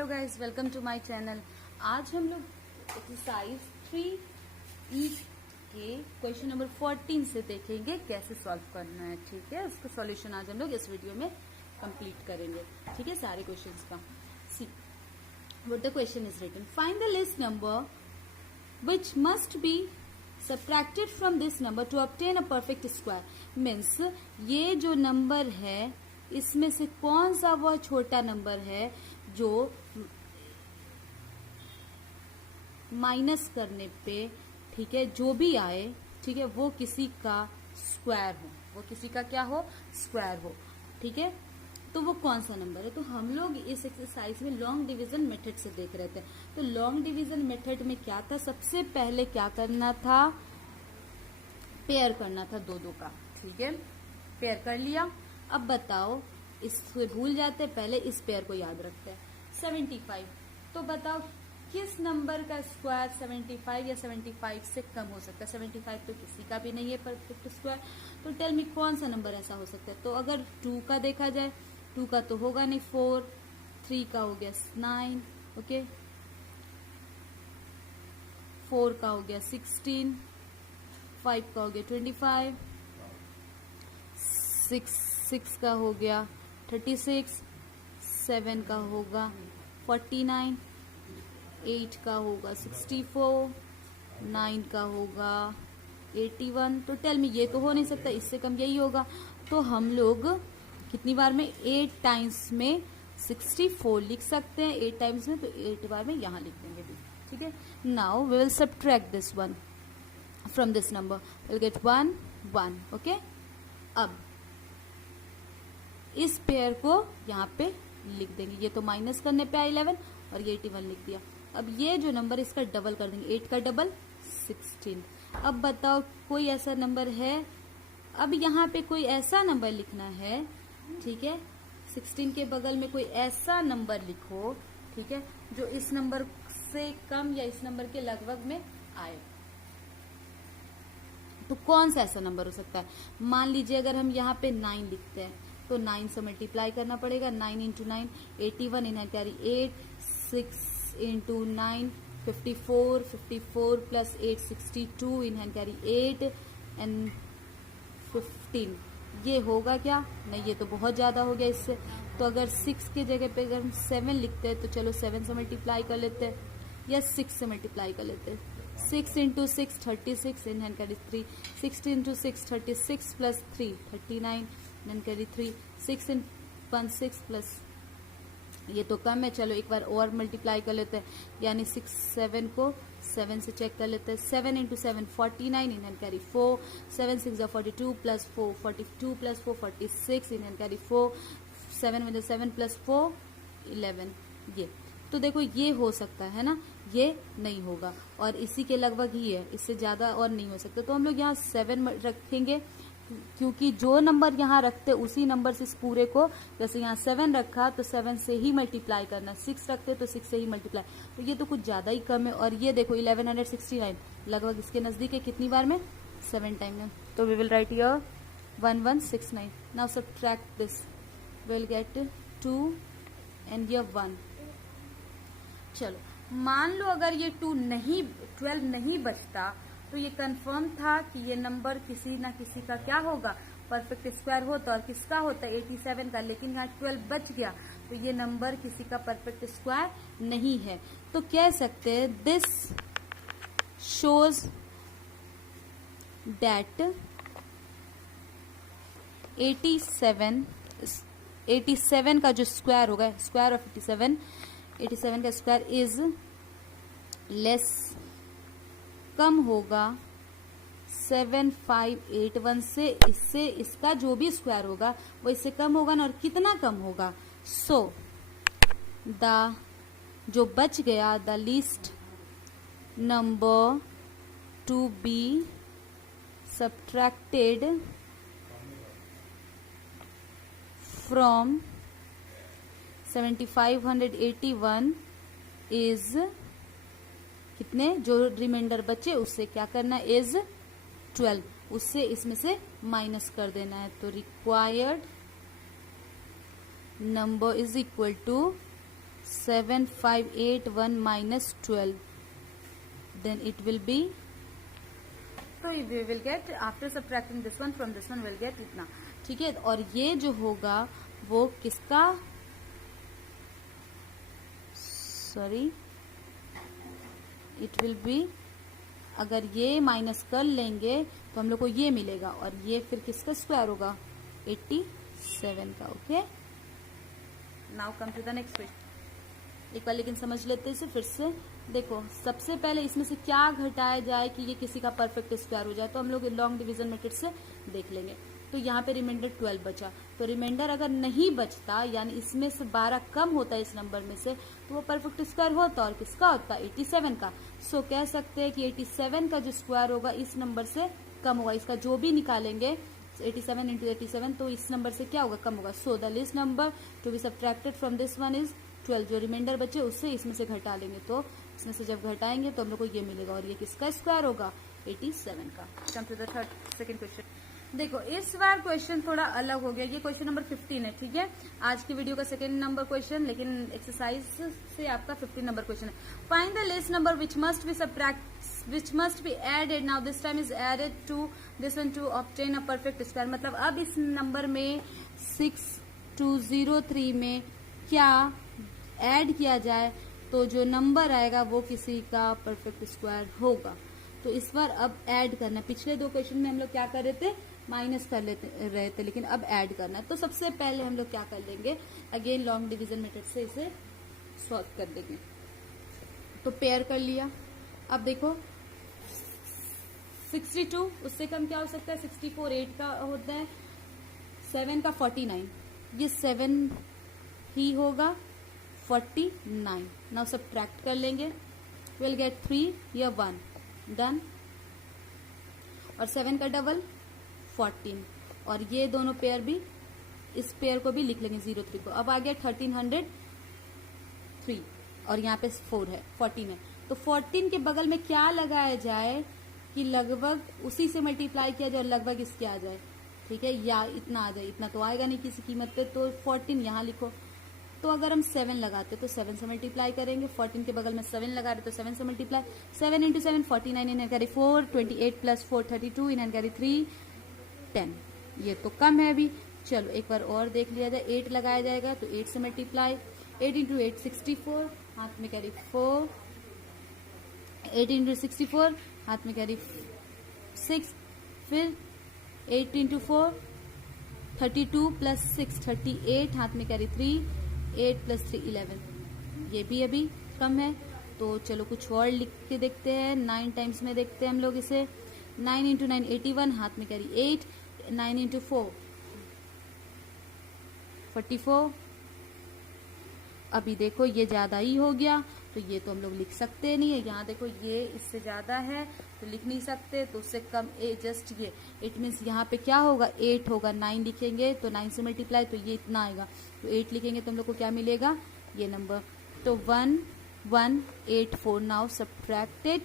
Hello guys, welcome to my channel. आज हम लोग एक्सरसाइज 3E के क्वेश्चन नंबर 14 से देखेंगे कैसे सॉल्व करना है। ठीक है, उसका सॉल्यूशन आज हम लोग इस वीडियो में कंप्लीट करेंगे। ठीक है, सारे क्वेश्चंस का। See what the question is written, find the least number which must be subtracted from this number to obtain a perfect square. Means ये जो नंबर है इसमें से कौन सा वह छोटा नंबर है जो माइनस करने पे, ठीक है, जो भी आए, ठीक है, वो किसी का स्क्वायर हो, वो किसी का क्या हो, स्क्वायर हो। ठीक है, तो वो कौन सा नंबर है। तो हम लोग इस एक्सरसाइज में लॉन्ग डिवीजन मेथड से देख रहे थे। तो लॉन्ग डिवीजन मेथड में क्या था, सबसे पहले क्या करना था, पेयर करना था दो दो का। ठीक है, पेयर कर लिया। अब बताओ, इससे भूल जाते, पहले इस पेयर को याद रखते हैं। 75, तो बताओ किस नंबर का स्क्वायर 75 या 75 से कम हो सकता है। 75 तो किसी का भी नहीं है परफेक्ट स्क्वायर। तो टेल मी कौन सा नंबर ऐसा हो सकता है। तो अगर 2 का देखा जाए, 2 का तो होगा नहीं, 4, 3 का हो गया 9, ओके, 4 का हो गया 16, 5 का हो गया 25, 6 का हो गया 36, 7 का होगा 49, 8 का होगा 64, 9 का होगा 81। तो टेल मी ये तो हो नहीं सकता, इससे कम यही होगा। तो हम लोग कितनी बार में, 8 टाइम्स में 64 लिख सकते हैं। 8 टाइम्स में तो 8 बार में यहाँ लिख देंगे भी। ठीक है, now we will subtract this one from this number, will get 1 1। Okay, अब इस पेयर को यहाँ पे लिख देंगे। ये तो माइनस करने पे 11 और ये 81 लिख दिया। अब ये जो नंबर इसका डबल कर देंगे, 8 का डबल 16। अब बताओ कोई ऐसा नंबर है, अब यहाँ पे कोई ऐसा नंबर लिखना है। ठीक है, 16 के बगल में कोई ऐसा नंबर लिखो, ठीक है, जो इस नंबर से कम या इस नंबर के लगभग में आए। तो कौन सा ऐसा नंबर हो सकता है। मान लीजिए अगर हम यहाँ पे 9 लिखते हैं तो 9 से मल्टीप्लाई करना पड़ेगा। 9 into 9 81, in hand carry 8, 6 into 9 54, 54 plus 8 62, in hand carry 8 and 15। ये होगा क्या, नहीं, ये तो बहुत ज्यादा हो गया इससे। तो अगर 6 की जगह पे अगर हम 7 लिखते हैं तो चलो 7 से मल्टीप्लाई कर लेते हैं या 6 से मल्टीप्लाई कर लेते हैं। 6 into 6 36, in hand carry 3, 6 into 6 36 plus 3 39, in carry 3, 6 in 1 6 plus, ये तो कम है, चलो एक बार और मल्टीप्लाई कर लेते हैं, यानी 6 7 को 7 से चेक कर लेते हैं। 7 into 7 49, in hand carry 4, 7 6 42 plus 4 42 plus 4 46, in hand carry 4, 7 में 7 प्लस 4 11। ये तो देखो ये हो सकता है ना, ये नहीं होगा और इसी के लगभग ही है, इससे ज्यादा और नहीं हो सकता। तो हम लोग यहाँ 7 रखेंगे, क्योंकि जो नंबर यहाँ रखते उसी नंबर से इस पूरे को, जैसे यहाँ 7 रखा तो 7 से ही मल्टीप्लाई करना, 6 रखते तो 6 से ही मल्टीप्लाई। तो ये तो कुछ ज्यादा ही कम है। और ये देखो 1169 लगभग इसके नजदीक है, कितनी बार में, 7 टाइम में। तो we will write here 1169। Now subtract this, will get 2 and ये 1। चलो मान लो अगर ये 12 नहीं बचता तो ये कंफर्म था कि ये नंबर किसी ना किसी का क्या होगा, परफेक्ट स्क्वायर होता। और किसका होता है, 87 का। लेकिन यहाँ 12 बच गया तो ये नंबर किसी का परफेक्ट स्क्वायर नहीं है। तो कह सकते हैं दिस शोज दैट 87 का जो स्क्वायर होगा, स्क्वायर ऑफ 87 का स्क्वायर इज लेस, कम होगा 7581 से। इससे इसका जो भी स्क्वायर होगा वो इससे कम होगा ना, और कितना कम होगा। सो द जो बच गया, the least number to B subtracted from 7581 is, कितने, जो रिमाइंडर बचे उससे क्या करना, इज 12, उससे इसमें से माइनस कर देना है। तो required number is equal to 7581 minus 12, then it will be, तो we will get after subtracting this one from this one will get इतना, ठीक है। और ये जो होगा वो किसका, सॉरी, इट विल बी, अगर ये माइनस कर लेंगे तो हम लोग को ये मिलेगा, और ये फिर किसका स्क्वायर होगा, 87 का। Okay, now come to the next question. एक बार लेकिन समझ लेते हैं इसे फिर से। देखो, सबसे पहले इसमें से क्या घटाया जाए कि ये किसी का परफेक्ट स्क्वायर हो जाए, तो हम लोग लॉन्ग डिवीजन मेथड से देख लेंगे। तो यहाँ पे रिमाइंडर 12 बचा, तो रिमाइंडर अगर नहीं बचता यानी इसमें से 12 कम होता है इस नंबर में से, तो वो परफेक्ट स्क्वायर होता, और किसका होता, 87 का। सो कह सकते हैं कि 87 का जो स्क्वायर होगा इस नंबर से कम होगा, इसका जो भी निकालेंगे 87 इंटू 87 तो इस नंबर से क्या होगा, कम होगा। So the least number to B subtracted from this one is 12, जो रिमाइंडर बचे उससे इसमें से घटा लेंगे, तो इसमें से जब घटाएंगे तो हम लोग को ये मिलेगा, और ये किसका स्क्वायर होगा, 87 का। Come to the second question. देखो, इस बार क्वेश्चन थोड़ा अलग हो गया, ये क्वेश्चन नंबर 15 है, ठीक है। आज की वीडियो का सेकंड नंबर क्वेश्चन, लेकिन एक्सरसाइज से आपका 15 नंबर क्वेश्चन है। Find the least number which must be added, now this time is added to this one to obtain a perfect square. मतलब अब इस नंबर में 6203 में क्या ऐड किया जाए तो जो नंबर आएगा वो किसी का परफेक्ट स्क्वायर होगा। तो इस बार अब ऐड करना, पिछले दो क्वेश्चन में हम लोग क्या कर रहे थे, माइनस कर रहे थे, लेकिन अब ऐड करना है। तो सबसे पहले हम लोग क्या कर लेंगे, अगेन लॉन्ग डिवीजन मेथड से इसे सॉल्व कर देंगे। तो पेयर कर लिया। अब देखो 62 उससे कम क्या हो सकता है, 64 8 का होता है, 7 का 49, ये 7 ही होगा, 49। नाउ सब्ट्रैक्ट कर लेंगे, विल गेट 3 या 1, डन। और 7 का डबल 14, और ये दोनों पेयर भी, इस पेयर को भी लिख लेंगे 03 को। अब आ गया 1303, और यहाँ पे 4 है, 14 है, तो 14 के बगल में क्या लगाया जाए कि लगभग उसी से मल्टीप्लाई किया जाए और लगभग इसके आ जाए, ठीक है, या इतना आ जाए। इतना तो आएगा नहीं किसी कीमत पे, तो 14 यहाँ लिखो। तो अगर हम 7 लगाते तो 7 से मल्टीप्लाई करेंगे, 14 के बगल में 7 लगा रहे तो 7 से multiply, 7 into 7 49, in hand carry 4, 28 plus 4 32, in hand carry 3 10। ये तो कम है अभी, चलो एक बार और देख लिया जाए। 8 लगाया जाएगा तो 8 से मल्टीप्लाई, 8 इंटू 8 64, हाथ में कैरी 4, 8 इंटू 64 हाथ में कैरी 6, फिर 8 इंटू 4 32 प्लस 6 38, हाथ में कैरी 3, 8 प्लस 3 11, ये भी अभी कम है। तो चलो कुछ और लिख के देखते हैं, 9 टाइम्स में देखते हैं हम लोग इसे। 9 इंटू 9 81, हाथ में कैरी 8, 9 इंटू 4 44। अभी देखो ये ज्यादा ही हो गया, तो ये तो हम लोग लिख सकते नहीं है। यहाँ देखो ये इससे ज्यादा है तो लिख नहीं सकते, तो उससे कम जस्ट ये, इट मीन्स यहाँ पे क्या होगा, 8 होगा। 9 लिखेंगे तो 9 से मल्टीप्लाई तो ये इतना आएगा, तो 8 लिखेंगे तो हम लोग को क्या मिलेगा, ये नंबर। तो 1184। नाउ सब्ट्रैक्टेड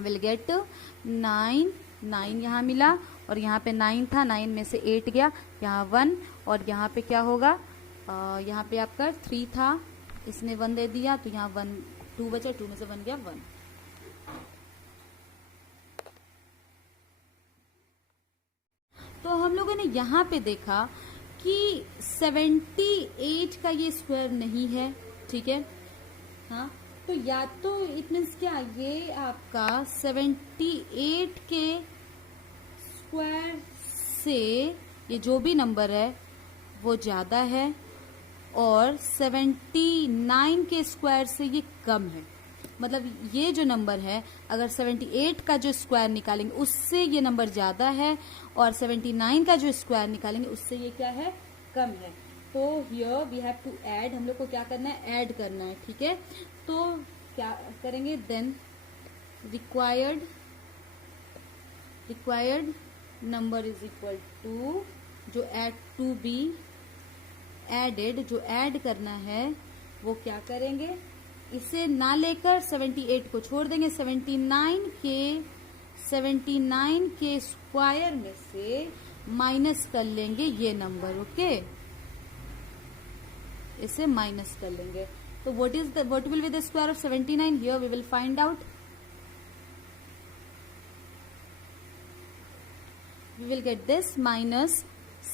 विल गेट 9, 9 यहाँ मिला, और यहाँ पे 9 था, 9 में से 8 गया, यहाँ 1, और यहाँ पे क्या होगा, यहाँ पे आपका 3 था, इसने 1 दे दिया, तो यहाँ 1 2 बचा, 2 में से 1 गया 1। तो हम लोगों ने यहाँ पे देखा कि 78 का ये स्क्वायर नहीं है, ठीक है, हाँ। तो या तो इट मीन्स क्या, ये आपका 78 के स्क्वायर से ये जो भी नंबर है वो ज्यादा है, और 79 के स्क्वायर से ये कम है। मतलब ये जो नंबर है, अगर 78 का जो स्क्वायर निकालेंगे उससे ये नंबर ज्यादा है, और 79 का जो स्क्वायर निकालेंगे उससे ये क्या है, कम है। तो here we have to add, हम लोग को क्या करना है, ऐड करना है, ठीक है। तो क्या करेंगे, then required number is equal to, जो एड टू बी एडेड, जो ऐड करना है वो क्या करेंगे, इसे ना लेकर 78 को छोड़ देंगे, 79 के स्क्वायर में से माइनस कर लेंगे ये नंबर, ओके। इसे माइनस कर लेंगे। तो what will be the square of 79? Here we will find out. We will get this minus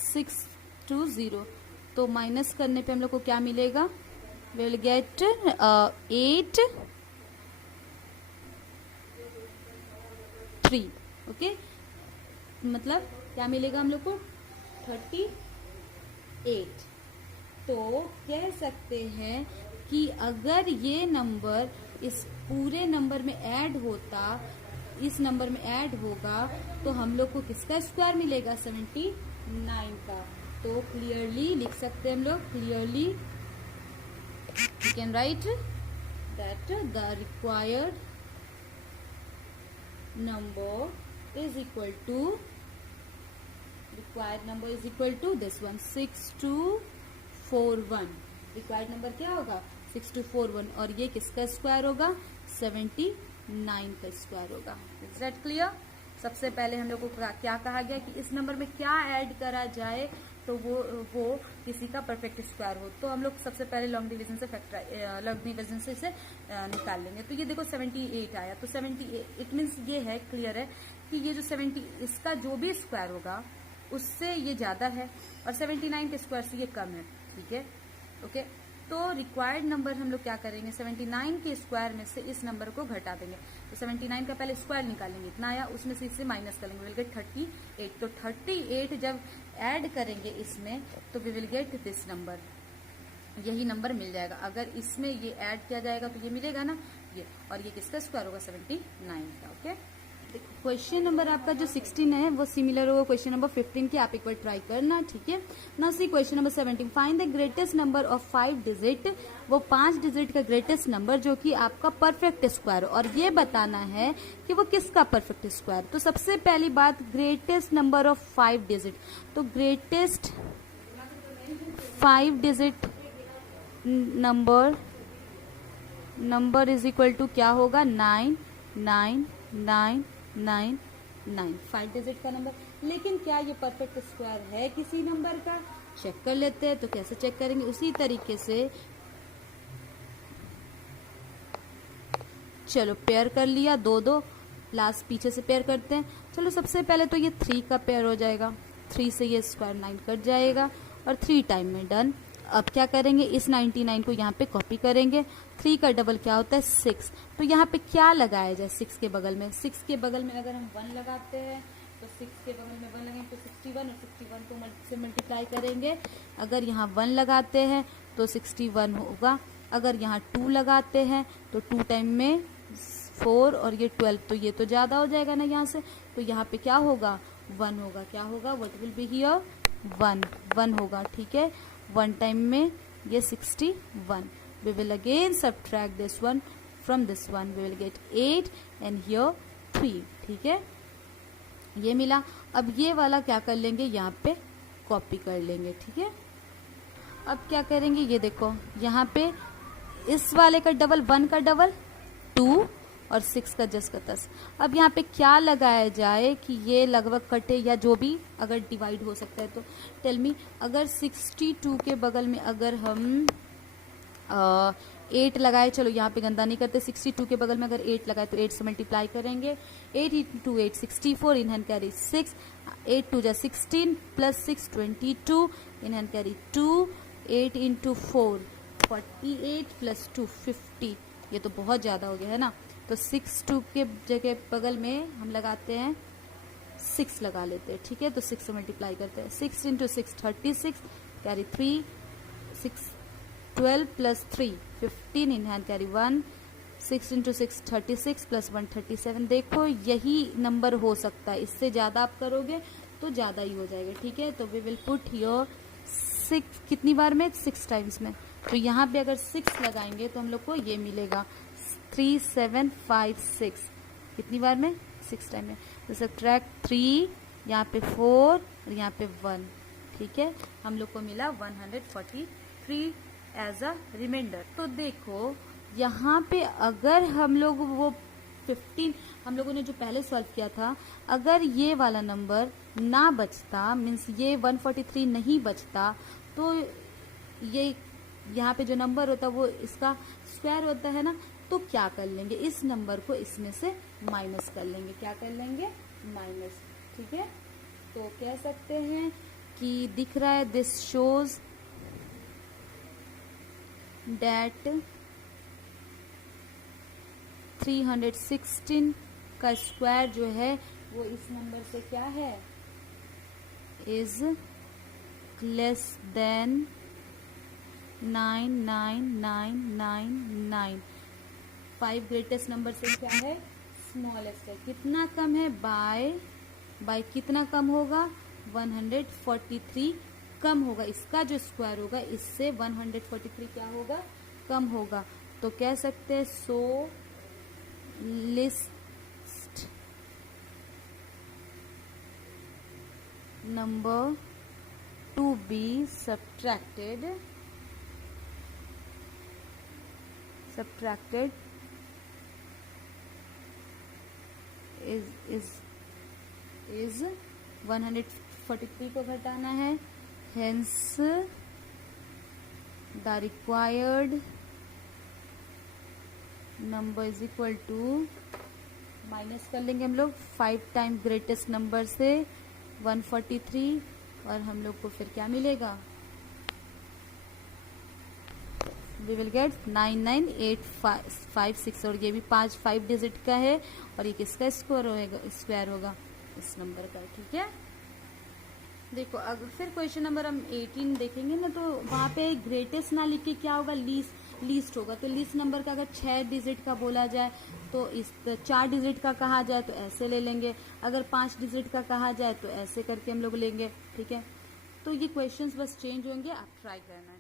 620। तो माइनस करने पे हम लोग को क्या मिलेगा? We will gate 8 3। ओके, मतलब क्या मिलेगा हम लोग को? 38। तो कह सकते हैं कि अगर ये नंबर इस पूरे नंबर में ऐड होता, इस नंबर में ऐड होगा, तो हम लोग को किसका स्क्वायर मिलेगा? 79 का। तो क्लियरली लिख सकते हैं हम लोग, clearly we can write that the required number is equal to this one, 6241। Required number क्या होगा? 6241। और ये किसका स्क्वायर होगा? 79 का स्क्वायर होगा। Is that clear? सबसे पहले हम लोग को क्या कहा गया कि इस नंबर में क्या ऐड करा जाए तो वो किसी का परफेक्ट स्क्वायर हो। तो हम लोग सबसे पहले लॉन्ग डिवीजन से इसे निकाल लेंगे। तो ये देखो 78 आया, तो 78 इट मीन्स ये है, क्लियर है कि ये जो 70 इसका जो भी स्क्वायर होगा उससे ये ज्यादा है और 79 के स्क्वायर से ये कम है। ठीक है, ओके। तो रिक्वायर्ड नंबर हम लोग क्या करेंगे? 79 के स्क्वायर में से इस नंबर को घटा देंगे। तो 79 का पहले स्क्वायर निकालेंगे, इतना आया, उसमें से इससे माइनस करेंगे, विल गेट 38। तो 38 जब ऐड करेंगे इसमें तो we will get this number, यही नंबर मिल जाएगा। अगर इसमें ये ऐड किया जाएगा तो ये मिलेगा ना, ये, और ये किसका स्क्वायर होगा? 79 का। ओके, क्वेश्चन नंबर आपका जो 16 है वो सिमिलर होगा क्वेश्चन नंबर 15 की, आप एक बार ट्राई करना। ठीक है, now see question number 17, find the greatest number of 5 digit. वो 5 डिजिट का ग्रेटेस्ट नंबर जो कि आपका परफेक्ट स्क्वायर, और ये बताना है कि वो किसका परफेक्ट स्क्वायर। तो सबसे पहली बात, ग्रेटेस्ट नंबर ऑफ 5 डिजिट। तो greatest 5 digit number is equal to क्या होगा? 99999, 5 डिजिट का नंबर। लेकिन क्या ये परफेक्ट स्क्वायर है किसी नंबर का? चेक कर लेते हैं। तो कैसे चेक करेंगे? उसी तरीके से चलो पेयर कर लिया, दो लास्ट पीछे से पेयर करते हैं। चलो सबसे पहले तो ये 3 का पेयर हो जाएगा, 3 से ये स्क्वायर 9 कट जाएगा और 3 टाइम में डन। अब क्या करेंगे? इस 99 को यहाँ पे कॉपी करेंगे। 3 का डबल क्या होता है? 6। तो यहाँ पे क्या लगाया जाए 6 के बगल में? 6 के बगल में अगर हम 1 लगाते हैं तो 6 के बगल में 1 लगाएंगे तो 61, और 61 को से मल्टीप्लाई करेंगे। अगर यहाँ 1 लगाते हैं तो 61 होगा। अगर यहाँ 2 लगाते हैं तो 2 टाइम में 4 और ये 12, तो ये तो ज्यादा हो जाएगा ना यहाँ से। तो यहाँ पे क्या होगा? 1 होगा। क्या होगा? What will be here? 1 होगा। ठीक है, 1 टाइम में ये 61। We will again subtract this one from this one. We will get 8 and here 3. ठीक है, ये मिला। अब ये वाला क्या कर लेंगे? यहाँ पे कॉपी कर लेंगे। ठीक है, अब क्या करेंगे? ये देखो यहाँ पे इस वाले का डबल, 1 का डबल 2 और 6 का जस्ट का 10। अब यहाँ पे क्या लगाया जाए कि ये लगभग कटे, या जो भी अगर डिवाइड हो सकता है तो टेल मी। अगर 62 के बगल में अगर हम 8 लगाए, चलो यहाँ पे गंदा नहीं करते, 62 के बगल में अगर 8 लगाए तो 8 से मल्टीप्लाई करेंगे। 8 into 8 64, इन हैंड कैरी 6, 8 2 जा 16 plus 6 22, in hand carry 2, 8 into 4 48 plus 2 50। ये तो बहुत ज्यादा हो गया है ना, तो 62 के जगह बगल में हम लगाते हैं 6 लगा लेते हैं। ठीक है, तो 6 से मल्टीप्लाई करते हैं। 6 into 6 36, carry 3, 6 12 plus 3 15, in hand carry 1, 6 into 6 36 plus 1 37। देखो यही नंबर हो सकता है, इससे ज्यादा आप करोगे तो ज्यादा ही हो जाएगा। ठीक है, तो वी विल पुट हियर 6 कितनी बार में? 6 टाइम्स में। तो यहाँ पे अगर 6 लगाएंगे तो हम लोग को ये मिलेगा 3756। कितनी बार में? 6 टाइम में। तो सब्ट्रैक्ट 3, यहाँ पे 4 और यहाँ पे 1। ठीक है, हम लोग को मिला 143 एज अ रिमाइंडर। तो देखो यहाँ पे अगर हम लोग वो 15 हम लोगों ने जो पहले सॉल्व किया था, अगर ये वाला नंबर ना बचता, मीन्स ये 143 नहीं बचता, तो ये यहाँ पे जो नंबर होता है वो इसका स्क्वायर होता है ना, तो क्या कर लेंगे, इस नंबर को इसमें से माइनस कर लेंगे। क्या कर लेंगे, माइनस। ठीक है, तो कह सकते हैं कि दिख रहा है दिस शोज डेट 316 का स्क्वायर जो है वो इस नंबर से क्या है, is less than 99999। 5 greatest number से क्या है, स्मॉलेस्ट है। कितना कम है, बाय कितना कम होगा, 143 कम होगा। इसका जो स्क्वायर होगा इससे 143 क्या होगा, कम होगा। तो कह सकते हैं so list number to be subtracted is 143 को घटाना है। Hence the required number is equal to, minus कर लेंगे हम लोग 5 टाइम ग्रेटेस्ट नंबर से 143, और हम लोग को फिर क्या मिलेगा, वी विल गेट 99856। और ये भी 5 डिजिट का है, और ये किसका स्क्वायर होगा, इस नंबर का। ठीक है, देखो अगर फिर क्वेश्चन नंबर हम 18 देखेंगे ना, तो वहां पे ग्रेटेस्ट ना लिख के क्या होगा, लीस्ट होगा। तो लीस्ट नंबर का अगर 6 डिजिट का बोला जाए तो इस 4 डिजिट का कहा जाए तो ऐसे ले लेंगे, अगर 5 डिजिट का कहा जाए तो ऐसे करके हम लोग लेंगे। ठीक है, तो ये क्वेश्चंस बस चेंज होंगे, आप ट्राई करना है।